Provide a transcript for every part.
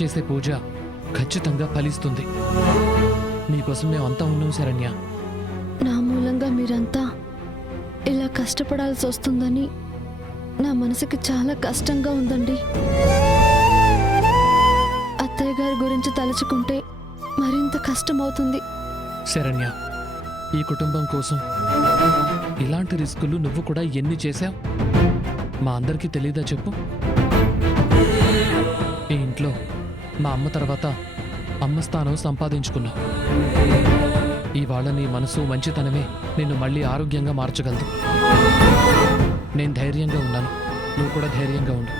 చేసే పూజ ఖచ్చితంగా ఫలిస్తుంది. నీకోసం మేమంతా ఉన్నాం శరణ్య. నా మూలంగా మీరంతా ఇలా కష్టపడాల్సి వస్తుందని నా మనసుకి చాలా కష్టంగా ఉందండి. అత్తయ్య గారి గురించి తలుచుకుంటే మరింత కష్టమవుతుంది. శరణ్య, ఈ కుటుంబం కోసం ఇలాంటి రిస్కులు నువ్వు కూడా ఎన్ని చేశావు మా అందరికీ తెలీదా చెప్పు? ఈ ఇంట్లో మా అమ్మ తర్వాత అమ్మ స్థానం సంపాదించుకున్నావు. ఇవాళ నీ మనసు మంచితనమే నిన్ను మళ్ళీ ఆరోగ్యంగా మార్చగలదు. నేను ధైర్యంగా ఉన్నాను, నువ్వు కూడా ధైర్యంగా ఉండు.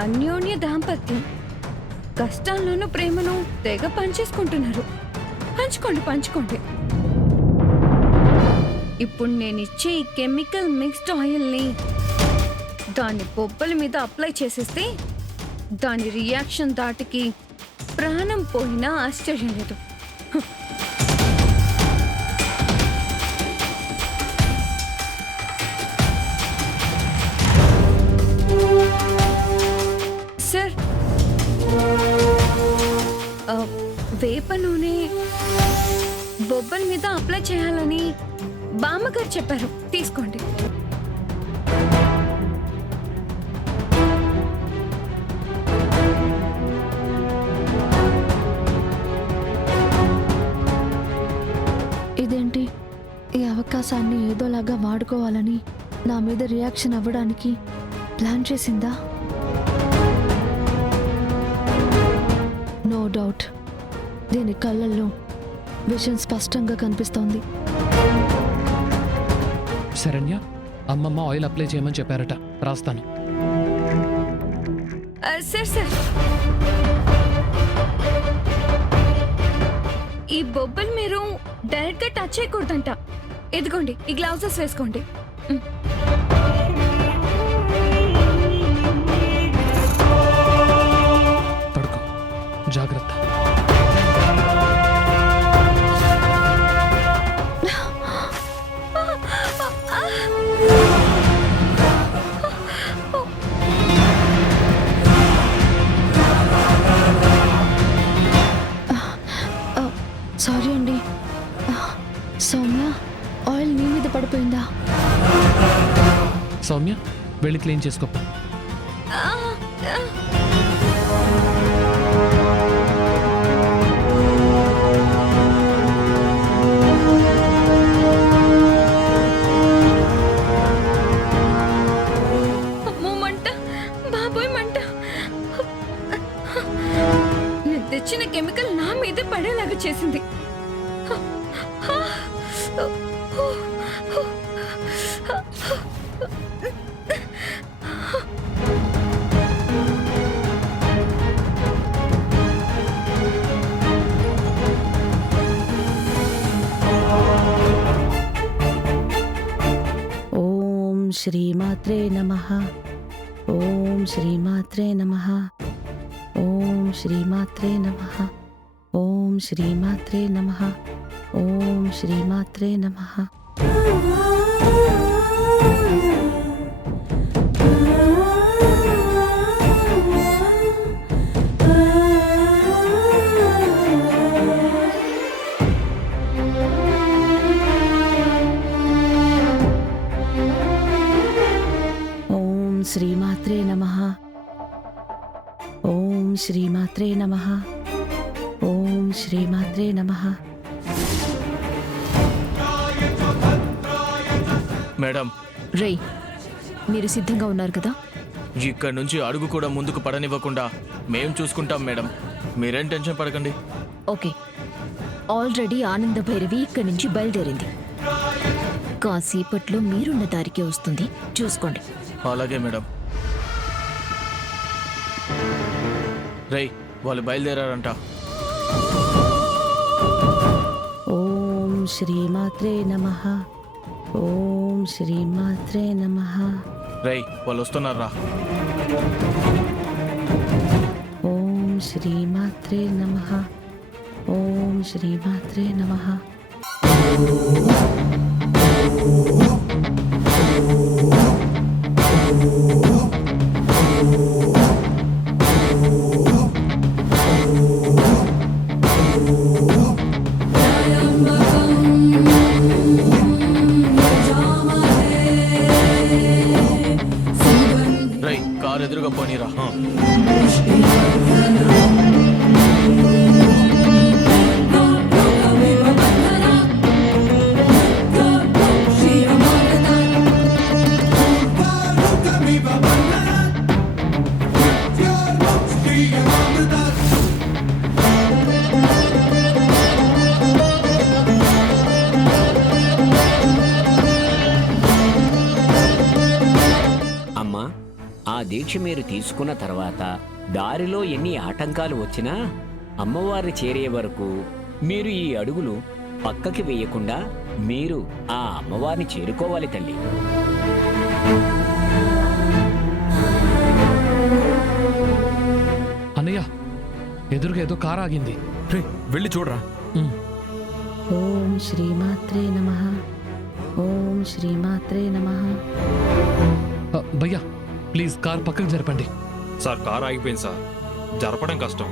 అన్యోన్య దాంపత్యం కష్టాల్లోనూ ప్రేమను తెగ పంచేసుకుంటున్నారు. పంచుకోండి పంచుకోండి. ఇప్పుడు నేనిచ్చే ఈ కెమికల్ మిక్స్డ్ ఆయిల్ని దాని బొబ్బల మీద అప్లై చేసేస్తే దాని రియాక్షన్ దాటికి ప్రాణం పోయినా ఆశ్చర్యం లేదు. సార్, వేప నూనె బొబ్బల మీద అప్లై చేయాలని బామ్మగారు చెప్పారు. తీసుకోండి. ఇదేంటి, ఈ అవకాశాన్ని ఏదోలాగా వాడుకోవాలని నా మీద రియాక్షన్ అవ్వడానికి ప్లాన్ చేసిందా? నో డౌట్, దీని కళ్ళల్లో విషయం స్పష్టంగా కనిపిస్తోంది. శరణ్య, అమ్మమ్మ ఆయిల్ అప్లై చేయమని చెప్పారట, రాస్తాను. సార్ సార్, ఈ బొబ్బలు మీరు డైరెక్ట్ గా టచ్ చేయకూడదంట. ఎదుగోండి, ఈ గ్లౌజెస్ వేసుకోండి. పడుకో, జాగ్రత్త. సారీ అండి. సౌమ్య, ఆయిల్ నీ మీద పడిపోయిందా? సౌమ్య, వెళ్ళి క్లీన్ చేసుకో. అమ్మో మంట, బాబోయ్ మంట. నేను తెచ్చిన కెమికల్ నా మీదే పడేలాగా చేసింది. శ్రీమాత్రే నమః. ఓం శ్రీమాత్రే నమః. శ్రీమాత్రే నమః. ఓం శ్రీమాత్రే నమః. ఓం శ్రీమాత్రే నమః. ఓం శ్రీమాత్రే నమః. ఓం శ్రీమాత్రే నమః. ఓం శ్రీమాత్రే నమః. మేడం, రే, మీరు సిద్ధంగా ఉన్నారు కదా? ఇక్కడ నుంచి అడుగు కూడా ముందుకు పడనివ్వకుండా మేం చూసుకుంటాం మేడం. మీరేం టెన్షన్ పడకండి. ఓకే, ఆల్రెడీ ఆనంద భైరవి ఇక్కడి నుంచి బయలుదేరింది. కాసేపట్లో మీరున్న దారికి వస్తుంది, చూసుకోండి. అలాగే మేడం. రేయ్, వాళ్ళు బయలుదేరారంట. ఓం శ్రీమాత్రే నమః. ఓం శ్రీమాత్రే నమః. రేయ్, వాళ్ళు వస్తున్నారా? ఓం శ్రీమాత్రే నమః. ఓం శ్రీమాత్రే నమః. రేయ్, కారు ఎదురుగా పోనీరా. అమ్మా, ఆ దీక్ష మీరు తీసుకున్న తర్వాత దారిలో ఎన్ని ఆటంకాలు వచ్చినా అమ్మవారిని చేరే వరకు మీరు ఈ అడుగులు పక్కకి వేయకుండా మీరు ఆ అమ్మవారిని చేరుకోవాలి తల్లి. అన్నయ్య, ఎదురుగా ఏదో కారు ఆగింది. రే, వెళ్ళి చూడరా. ఉమ్. ఓం శ్రీమాత్రే నమః. ఓం శ్రీమాత్రే నమః. భయ్యా, ప్లీజ్ కార్ పక్కకు జరపండి. సార్, కారు ఆగిపోయింది సార్. జరపడం కష్టం.